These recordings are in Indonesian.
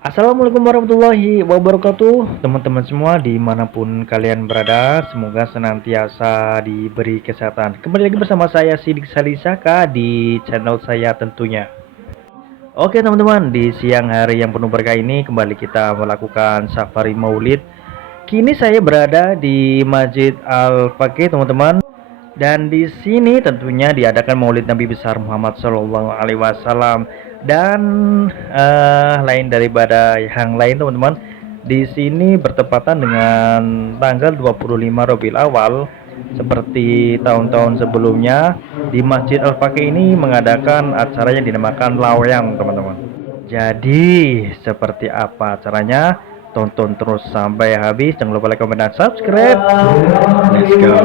Assalamualaikum warahmatullahi wabarakatuh. Teman-teman semua dimanapun kalian berada, semoga senantiasa diberi kesehatan. Kembali lagi bersama saya Sidik Salisaka di channel saya tentunya. Oke teman-teman, di siang hari yang penuh berkah ini kembali kita melakukan safari maulid. Kini saya berada di Masjid Al-Faqih teman-teman. Dan di sini tentunya diadakan Maulid Nabi besar Muhammad Shallallahu Alaihi Wasallam. Dan lain daripada yang lain teman-teman, di sini bertepatan dengan tanggal 25 Rabiul Awal. Seperti tahun-tahun sebelumnya, di Masjid Al-Faqih ini mengadakan acara yang dinamakan Lawayang teman-teman. Jadi seperti apa acaranya? Tonton terus sampai habis. Jangan lupa like, comment, dan subscribe. Let's go.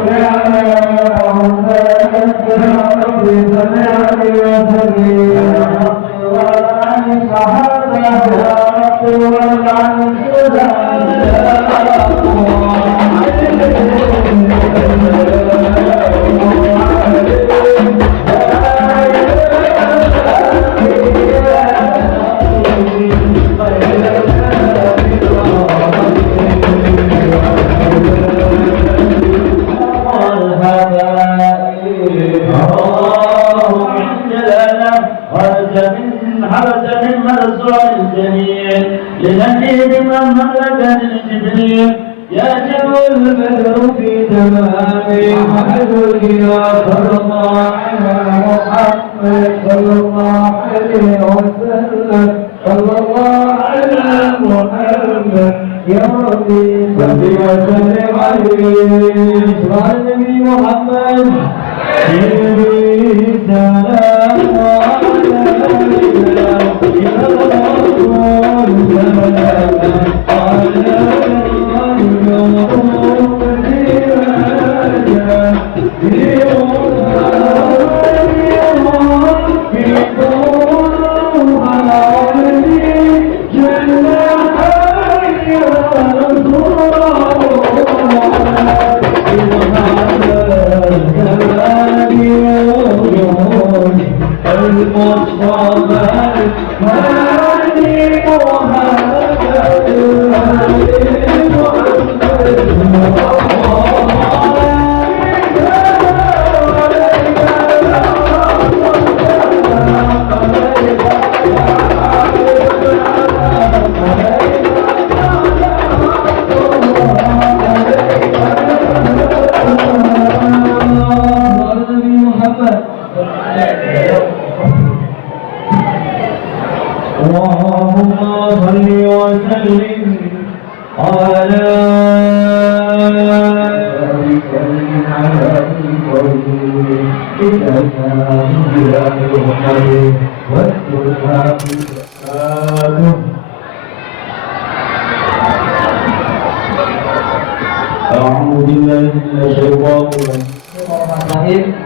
لنبي من ملك الجبريل يا جمع البدر في تمامه وحدك يا صلى الله على محمد صلى الله عليه وسلم صلى الله على محمد يا ربي صل وسلم عليه صلى النبي محمد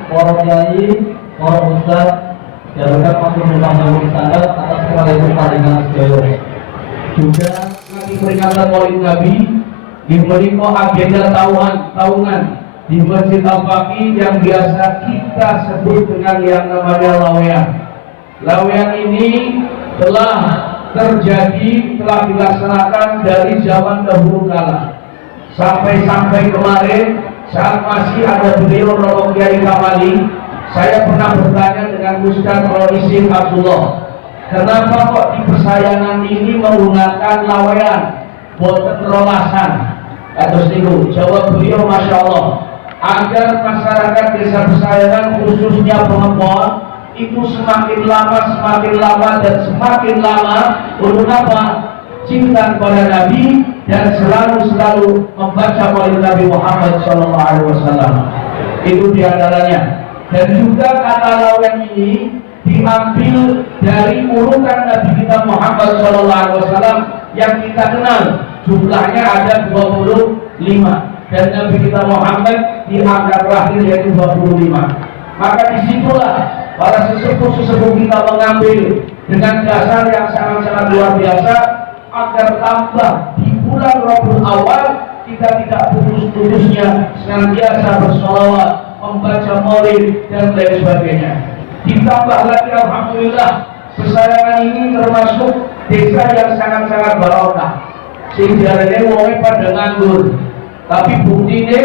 para kiai, para ustaz, diharapkan masuk rumah yang standar atas kebaikan paringan segala. Juga nanti peringatan Maulid Nabi diberi agenda tahunan di Masjid Al-Faqih yang biasa kita sebut dengan yang namanya Lawayang. Lawayang ini telah dilaksanakan dari zaman dahulu kala sampai kemarin. Saat masih ada beliau Romo Kiai Kamali, saya pernah bertanya dengan Ustaz Roisin Abdullah, kenapa kok di persayangan ini menggunakan lawean, boten rolasan? Atas itu jawab beliau, Masya Allah, agar masyarakat desa persayangan khususnya perempuan itu semakin lama dan semakin lama untuk apa? Cinta kepada Nabi dan selalu membaca Maulid Nabi Muhammad Sallallahu Alaihi Wasallam. Itu diantaranya. Dan juga kata lawang ini diambil dari urutan Nabi kita Muhammad Sallallahu Alaihi Wasallam yang kita kenal. Jumlahnya ada 25 dan Nabi kita Muhammad di angka terakhir yaitu 25. Maka disitulah para sesepuh kita mengambil dengan dasar yang sangat-sangat luar biasa agar tambah di bulan Rabiul Awal kita tidak putus-putusnya senantiasa bersolawat, membaca maulid dan lain sebagainya. Ditambah lagi alhamdulillah kesayangan ini termasuk desa yang sangat-sangat barokah. Sing jarane wonge pada nganggur. Tapi buktine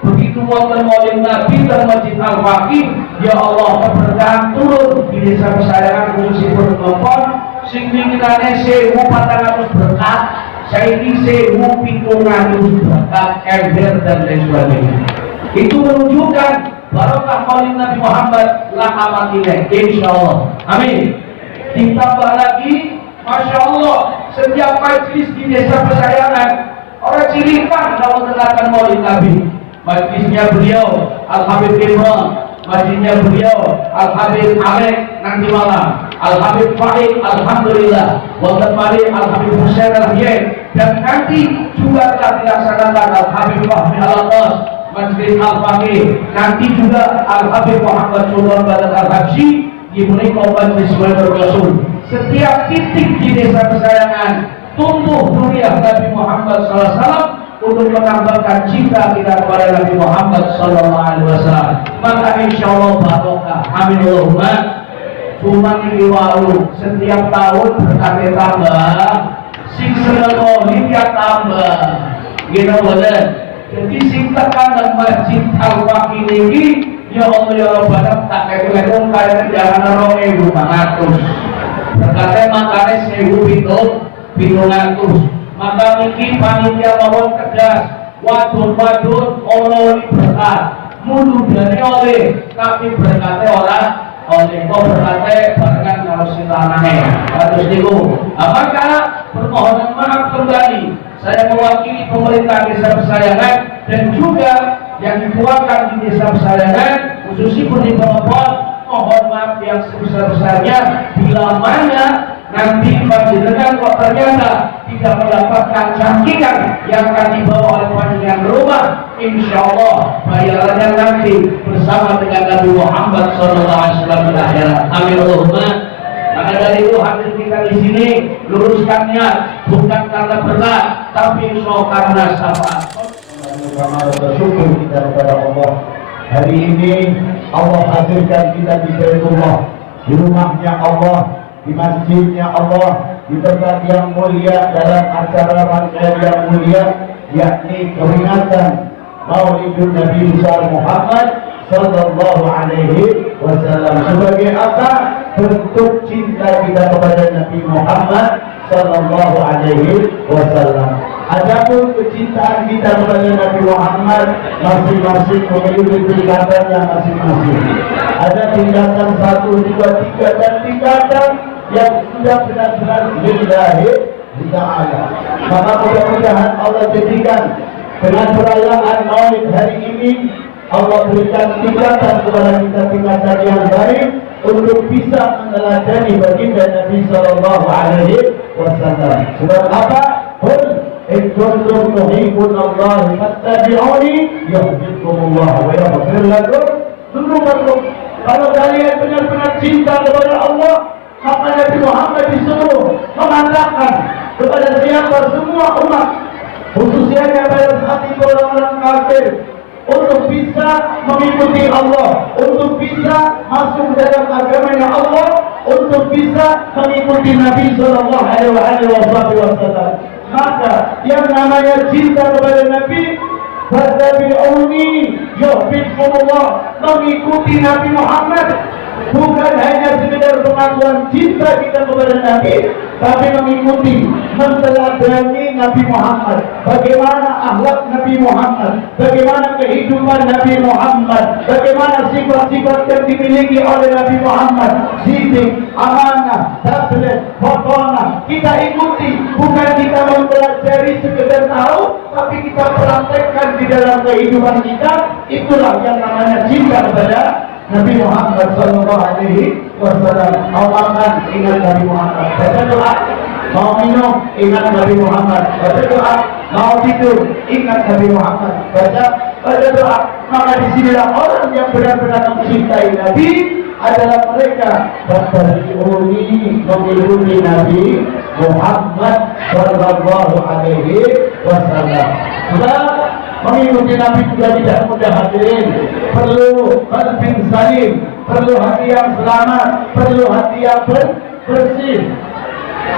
begitu wonten maulid Nabi dan Masjid Al-Faqih, ya Allah keberkahan turun di desa kesayangan khususipun Ngempon sing winginane 1400 berkat, saiki 1700 berkat ember dan lain sebagainya. Itu menunjukkan barokah maulid Nabi Muhammad la amatine insyaallah. Amin. Ditambah lagi, Masya Allah, setiap majlis di desa kesayangan orang cirikan kalau mendengarkan maulid Nabi. Majlisnya beliau Al-Habib Imran, majlisnya beliau Al-Habib Alek nanti malam, Al-Habib Faik alhamdulillah, wonten malih Al-Habib Husain Al-Hiyai, dan nanti juga akan dilaksanakan Al-Habib Fahmi Al-Atas, Majlis Al-Faqih, nanti juga Al-Habib Muhammad Sultan Badat Al-Habsyi dimulai majlis Rasul. Setiap titik di desa kesayangan tumbuh duriah Nabi Muhammad SAW untuk menambahkan cinta kita kepada Nabi Muhammad SAW. Maka insya Allah barokah. Amin Allahumma. Cuma ini walu setiap tahun berkali tambah, sing seneng ya tambah. Gitu bener. Jadi sing tekan Masjid Al-Faqih ini, ya Allah ya Rabbana tak kayak kalian jangan orang 1.400. Berkata makanya 1.700. Maka niki panitia mawon tegas, wadon-wadon oleh berkat, mududane oleh, tapi berkatnya orang oleh kok berkatnya barengan kalau silanane. Terus niku, maka permohonan maaf kembali. Saya mewakili pemerintah desa Pesayangan dan juga yang dikeluarkan di desa Pesayangan, khususnya di Ngempon, mohon maaf yang sebesar-besarnya bila mana nanti panjenengan kok ternyata tidak mendapatkan cangkingan yang akan dibawa oleh panjenengan rumah, insya Allah bayarannya nanti bersama dengan Nabi Muhammad SAW di akhirat. Amin Allahumma. Maka dari itu hadir kita di sini luruskannya bukan karena berat, tapi insya Allah karena syafaat. Bersyukur kita kepada Allah. Hari ini Allah hadirkan kita di Baitullah, di rumahnya Allah, di masjidnya Allah, di tempat yang mulia dalam acara rangkaian yang mulia, yakni peringatan Maulidun Nabi besar Muhammad Sallallahu Alaihi Wasallam. Sebagai apa? Bentuk cinta kita kepada Nabi Muhammad Sallallahu Alaihi Wasallam. Adapun kecintaan kita kepada Nabi Muhammad masing-masing memiliki tingkatannya masing-masing. Ada tingkatan 1, 2, 3 dan tingkatan yang sudah benar-benar lillahi ta'ala. Maka mudah-mudahan Allah jadikan dengan perayaan Maulid hari ini Allah berikan tingkatan kepada kita tingkatan yang baik untuk bisa meneladani baginda Nabi Sallallahu Alaihi Wasallam. Sebab apa? In kuntum tuhibbunallah fattabi'uni yuhibbukumullah wa yaghfir lakum dzunubakum. Kalau kalian benar-benar cinta kepada Allah, maka Nabi Muhammad disuruh mengatakan kepada siapa semua umat, khususnya pada saat itu orang-orang kafir, untuk bisa mengikuti Allah, untuk bisa masuk dalam agamanya Allah, untuk bisa mengikuti Nabi Sallallahu Alaihi Wasallam. Maka yang namanya cinta kepada Nabi, fattabi'uni yuhibbukumullah, mengikuti Nabi Muhammad bukan hanya sekedar pengakuan cinta kita kepada Nabi, tapi mengikuti, menteladani Nabi Muhammad. Bagaimana akhlak Nabi Muhammad, bagaimana kehidupan Nabi Muhammad, bagaimana sifat-sifat yang dimiliki oleh Nabi Muhammad, sidik, amanah, tablet, khotbah. Kita ikuti, bukan kita mempelajari sekedar tahu, tapi kita praktekkan di dalam kehidupan kita. Itulah yang namanya cinta kepada Nabi Muhammad Sallallahu Alaihi Wasallam. Mau makan, ingat Nabi Muhammad. Baca doa. Mau minum, ingat Nabi Muhammad. Baca doa. Mau tidur, ingat Nabi Muhammad. Baca doa. Maka disinilah orang yang benar-benar mencintai Nabi adalah mereka berterjuni mengikuti Nabi Muhammad Sallallahu Alaihi Wasallam. Sebab mengikuti Nabi juga tidak mudah hadirin. Perlu qalbin salim, perlu hati yang selamat, perlu hati yang bersih.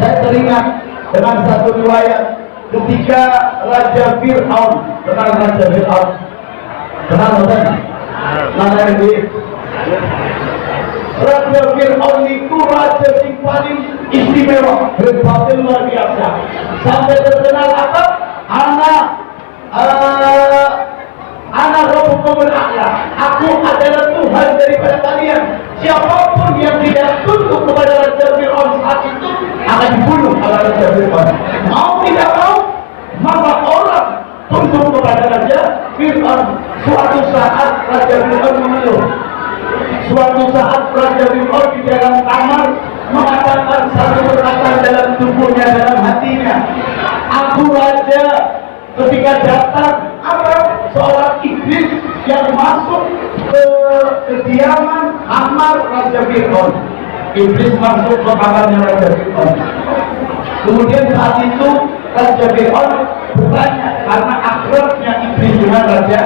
Saya teringat dengan satu riwayat ketika Raja Fir'aun, kenal Raja Fir'aun? Kenal bukan? Mana ini? Raja Fir'aun itu raja yang paling istimewa, hebatnya luar biasa. Sampai terkenal apa? Anak Rabbukumul A'la. Aku adalah Tuhan daripada kalian. Siapapun yang tidak tunduk kepada Raja Fir'aun saat itu akan dibunuh oleh Raja Fir'aun. Mau tidak mau, maka orang tunduk kepada Raja Fir'aun. Suatu saat Raja Fir'aun mengeluh. Suatu saat Raja Fir'aun di dalam kamar mengatakan satu perkataan dalam tubuhnya, dalam hatinya. Aku raja. Ketika datang seorang iblis yang masuk ke kediaman kamar Raja Fir'aun. Iblis masuk ke kamarnya Raja Fir'aun. Kemudian saat itu Raja Fir'aun bertanya, karena akrabnya iblis dengan Raja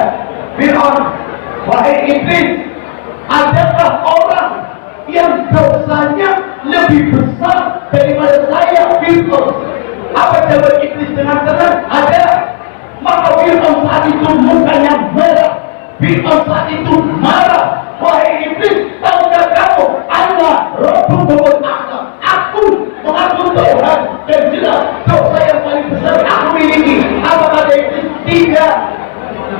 Fir'aun, wahai iblis, adakah orang yang dosanya lebih besar daripada saya, Fir'aun? Apa jawab iblis dengan tenang? Ada. Maka Fir'aun saat itu mukanya merah. Fir'aun saat itu marah. Wahai iblis, tahukah kamu, Allah Rabbukumul A'la, aku mengaku Tuhan dan jelas dosa yang paling besar aku miliki. Apa kata iblis? Tidak.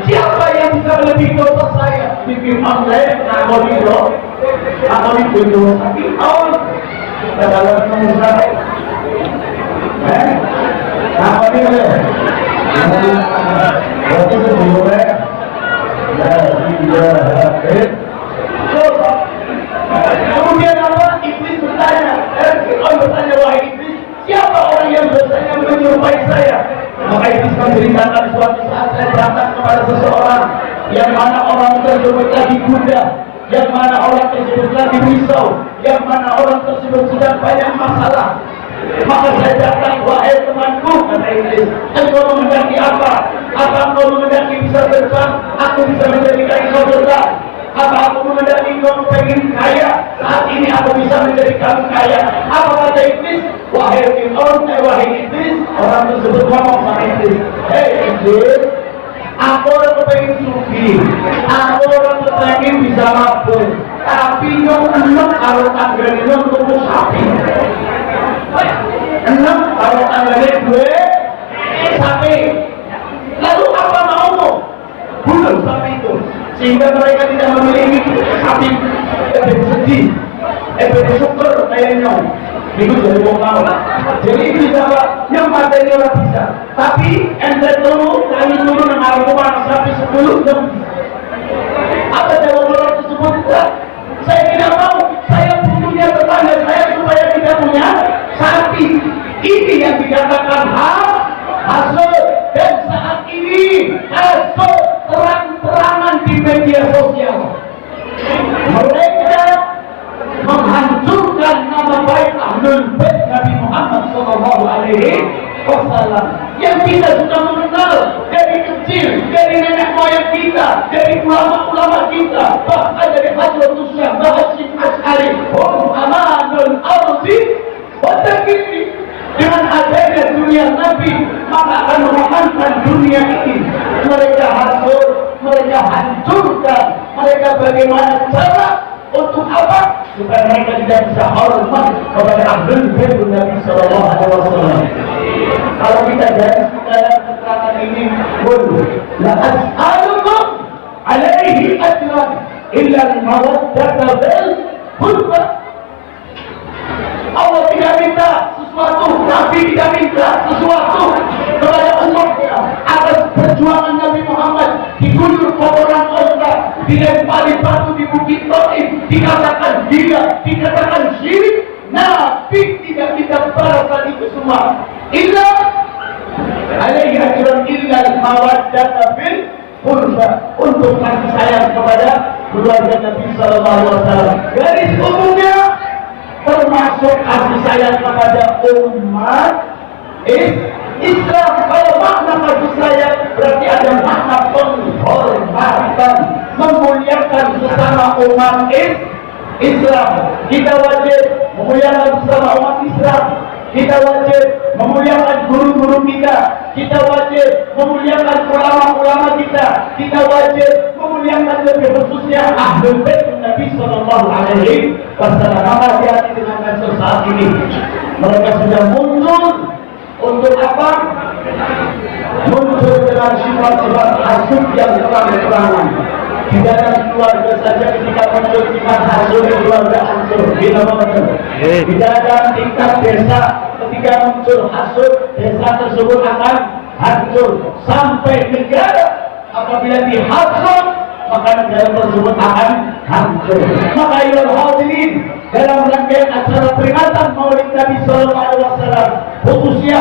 Siapa yang bisa melebihi dosa saya? Di Fir'aun lain, aku itu dosa Fir'aun. Dalam pengusaha apa ini? Berarti sebelumnya kemudian apa? Iblis bertanya, Fir'aun bertanya, wahai iblis, siapa orang yang dosanya menyerupai saya? Maka iblis menceritakan suatu saat saya datang kepada seseorang yang mana orang tersebut lagi gundah, yang mana orang tersebut lagi risau, yang mana orang tersebut sedang banyak masalah. Maka saya datang, wahai temanku, kata iblis, engkau mengendaki apa? Apa engkau mengendaki bisa terbang? Aku bisa menjadikan engkau terbang. Apa aku mengendaki engkau pengen kaya? Saat ini aku bisa menjadikan kaya. Apa kata iblis? Wahai Fir'aun, wahai iblis. Orang tersebut ngomong sama iblis, hei iblis, aku orang kepengen sugi, aku orang kepengen bisa mabuk, tapi nyong enak kalau tanggalnya nyong tubuh sapi. Enak kalau tanggalnya gue sapi. Lalu apa maumu? Bunuh sapi itu, sehingga mereka tidak memiliki sapi. Sedih, bersyukur kayak nyong. Itu jadi mau tahu. Jadi bisa yang materi orang bisa, tapi ente dulu kami dulu mengaku mana sapi 10 jam. Apa jawab orang tersebut? Saya tidak mau. Saya butuhnya tetangga saya supaya tidak punya sapi. Ini yang dikatakan hasil, dan saat ini hasil terang-terangan di media sosial. Mereka menghancurkan nama baik Ahlul Bait Nabi Muhammad SAW yang kita sudah mengenal dari kecil, dari nenek moyang kita, dari ulama-ulama kita, bahkan dari Hadratus Syekh Hasyim Asy'ari, hum amanul ardi wa takini. Dengan adanya dunia Nabi, maka akan mengamankan dunia ini. Mereka hancur, mereka hancurkan, mereka bagaimana cara untuk apa? Supaya mereka tidak bisa hormat kepada Ahlul Bait Nabi Sallallahu Alaihi Wasallam. Kalau kita dari dalam keterangan ini, la as'alukum alaihi ajran illa al-mawaddata bil qurba. Allah tidak minta sesuatu, Nabi tidak minta sesuatu kepada Allah atas perjuangan Nabi Muhammad diguyur kotoran onta, dilempari batu di bukit Taif, dikatakan gila, dikatakan syirik. Nabi tidak minta balasan itu semua. Illa alaihi ajran illa al-mawaddata bil qurba, untuk kasih sayang kepada keluarga Nabi sallallahu alaihi wasallam. Garis umumnya termasuk kasih sayang kepada umat Islam. Kalau makna kasih sayang berarti ada makna penghormatan, memuliakan sesama umat Islam. Kita wajib memuliakan sesama umat Islam. kita wajib memuliakan guru-guru kita, kita wajib memuliakan ulama-ulama kita wajib memuliakan lebih khususnya ahlul bait Nabi sallallahu alaihi wasallam. Hati-hati dengan medsos saat ini. Mereka sudah muncul untuk apa? Muncul dengan sifat-sifat hasud yang terang-terangan. Di dalam keluarga saja ketika muncul sifat hasud, keluarga hancur. Di dalam tingkat desa ketika muncul hasud, desa tersebut akan hancur. Sampai negara apabila dihasud, maka negara tersebut akan hancur. Maka ayyuhal hadirin, dalam rangkaian acara peringatan Maulid Nabi sallallahu alaihi wasallam, khususnya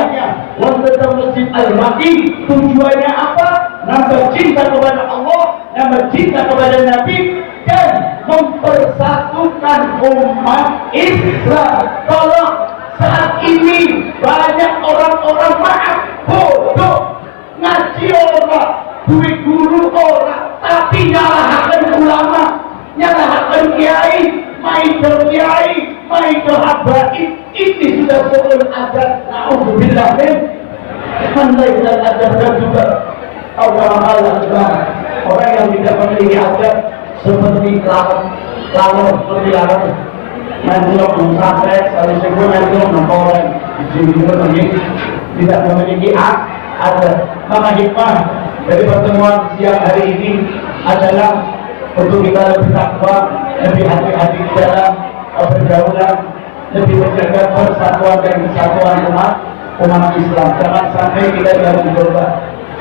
wonten Masjid Al-Maki, tujuannya apa? Nambah cinta kepada Allah, nambah cinta kepada Nabi, dan mempersatukan umat Islam. Tolong, saat ini banyak orang-orang maaf bodoh, ngaji orang, duit guru orang, tapi nyalahkan ulama, nyalahkan kiai, maidul kiai, maidul habaib. Ini sudah sebuah adat. Na'udzubillah min mandaikan adat. Dan juga Allah orang yang tidak memiliki adat seperti lalat seperti lalat manjok sampai saling sebut manjok nomporan tidak memiliki adat. Maka hikmah dari pertemuan siang hari ini adalah untuk kita lebih takwa, lebih hati-hati di dalam pergaulan, lebih menjaga persatuan dan kesatuan umat Islam. Jangan sampai kita dalam dosa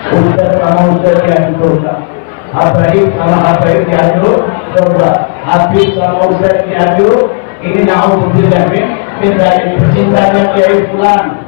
ustaz sama ustaz yang dosa, habaib sama habaib yang dosa, habib sama ustaz yang dosa. Ini na'udzubillah min dzalik. Percintanya kiai fulan,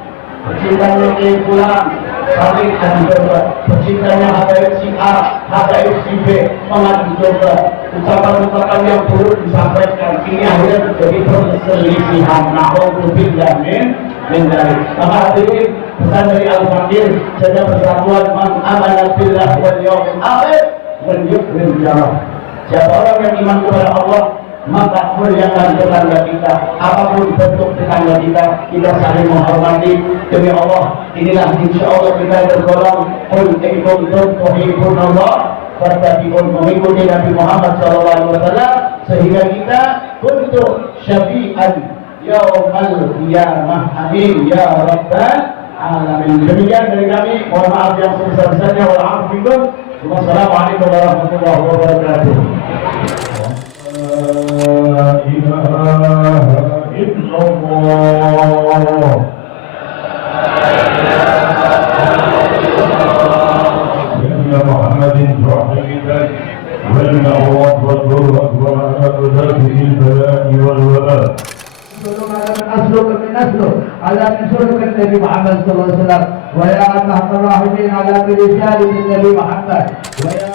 percintanya kiai fulan, saling adu domba. Percintanya habaib si A, habaib si B, mengadu domba. Ucapan-ucapan yang buruk disampaikan, ini akhirnya menjadi perselisihan. Na'udzubillah min dzalik. Maka hadirin, pesan dari Al-Fakir, jaga persatuan, man amana billah wal yawmil akhir wal yukrim jarah. Siapa orang yang iman kepada Allah, maka muliakan tetangga kita. Apapun bentuk tetangga kita saling menghormati. Demi Allah, inilah insya Allah kita bergolong qul in kuntum tuhibbunallah fattabi'un, mengikuti Nabi Muhammad SAW, sehingga kita untuk syafi'an yaumal qiyamah. Amin ya rabbal alamin. Demikian dari kami, mohon maaf yang sebesar-besarnya. Wassalamualaikum warahmatullahi wabarakatuh. لا إله إلا الله سيدنا محمد صاحبك والمعروف والضرورة وعلى البلاء والوباء على نسلك النبي محمد صلى الله عليه وسلم، ويا أرحم الراحمين على برسالة النبي محمد، ويا